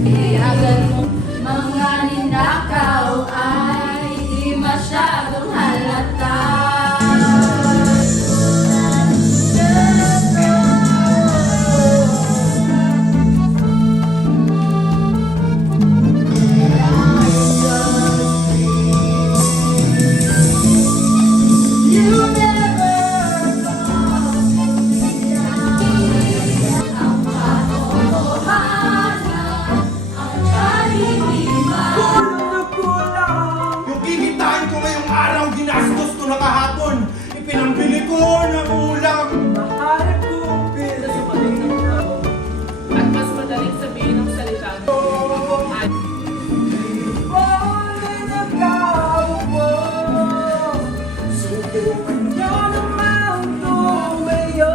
Payagan mo, mga ninakaw ay di masyadong halata. Pinambili ko ng ulam. Maharap ko ang pera sa madaling tao. At mas madaling sabihin ang salita mo. Wala na tao mo. Subukan niyo naman tumayo.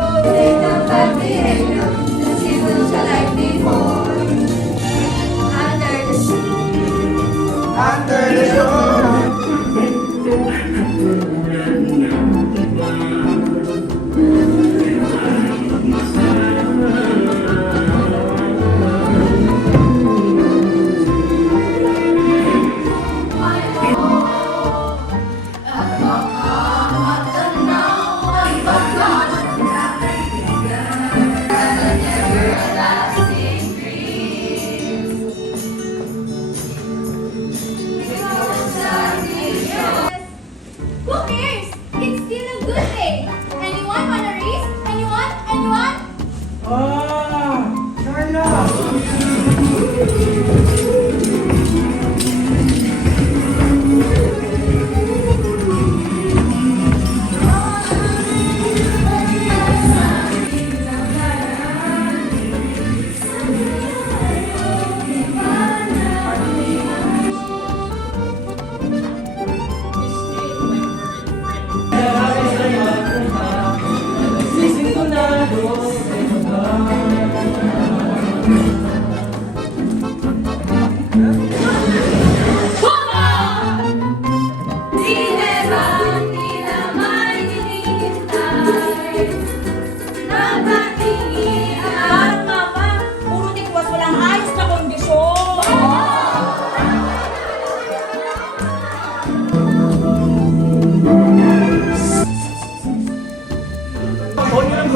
Under the shore. Who cares? It's still a good day. Anyone wanna race? Anyone? Anyone? Carla! Sine ba hindi naman hinihintay? Nakatingin Parang mama, puro tikwas walang ayos na kondisyon. Ako nila!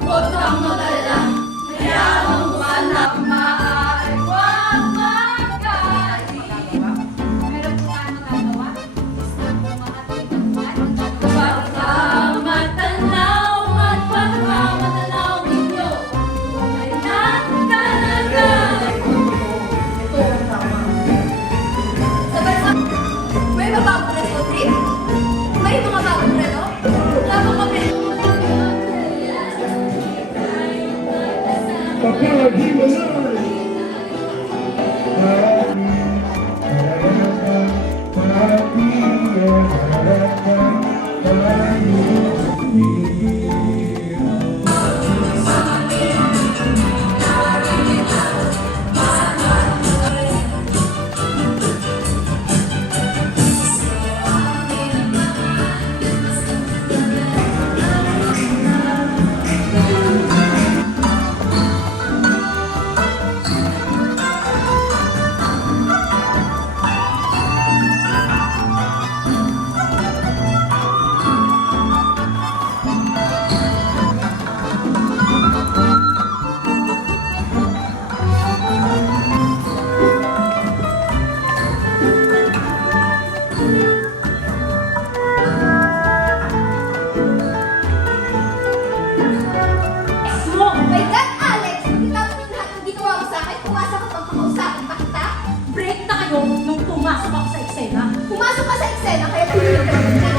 Huwag kang mag-alala. Hayaan mo anak maaari. Huwag magkali. Meron po nga magagawa. Gusto mo makatigamuhan. Pagka matanaw, magpakamatanaw ninyo. Tunay na talaga. Sabay-sabay. May mababang resto trip? May mga bagong relo? Labang kami. Mo, My God, Alex! Pagkatapos ng lahat ng ginawa mo sa akin, pumasok ka pang kakausapin pa kita? break na kayo nung pumasok ako sa eksena. Pumasok ka sa eksena, kaya nahihintay ka